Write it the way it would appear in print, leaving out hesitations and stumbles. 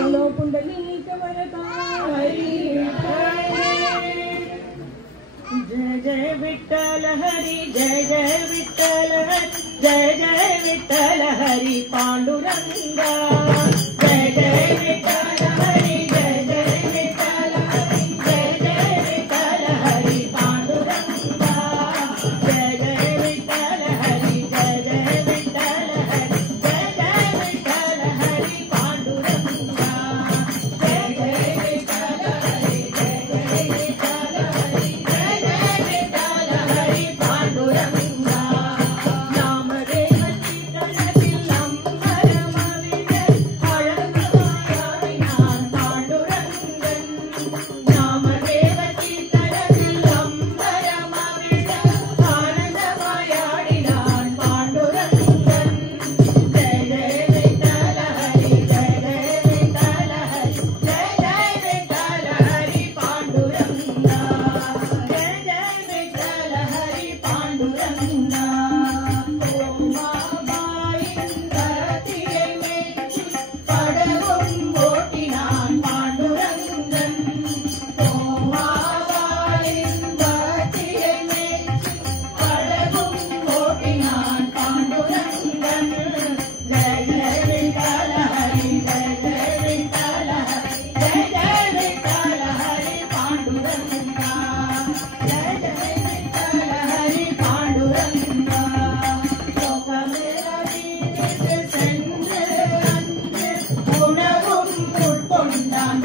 बोलो पुंडलीक वरदा हरी जय जय विठ्ठल हरी जय जय विठ्ठल हरी जय जय विठ्ठल हरी पांडुरंगा जय जय विठ्ठल हरी जय जय विठ्ठल हरी जय जय विठ्ठल हरी पांडुरंगा जय जय विठ्ठल हरी जय जय विठ्ठल हरी जय जय विठ्ठल हरी पांडुरंगा जय जय विठ्ठल हरी जय जय विठ्ठल हरी जय जय विठ्ठल हरी पांडुरंगा नामदेवची तनतील अंबरमविड अळंगमायाडिनान पांडुरंगन नामदेवची तनतील अंबरमविड आनंदमायाडिनान पांडुरंगन जय जय विठ्ठल हरी जय जय विठ्ठल हरी जय जय विठ्ठल हरी पांडुरंगा जय जय विठ्ठल हरी पांडुरंगा ओमाबाईं धरतिயை மெச்சி படகும் ஓட்டினான் பாண்டுரங்கன் ஓமாபாயின் धरतिயை மெச்சி படகும் ஓட்டினான் பாண்டுரங்கன் जय जय विठ्ठल हरी जय जय विठ्ठल हरी जय जय विठ्ठल हरी पांडुरंगा जय जय विठ्ठल हरी पांडुरंगा लोकमेला வீதிக்கு சென்று அன்று உணவும் உட்கொண்டான்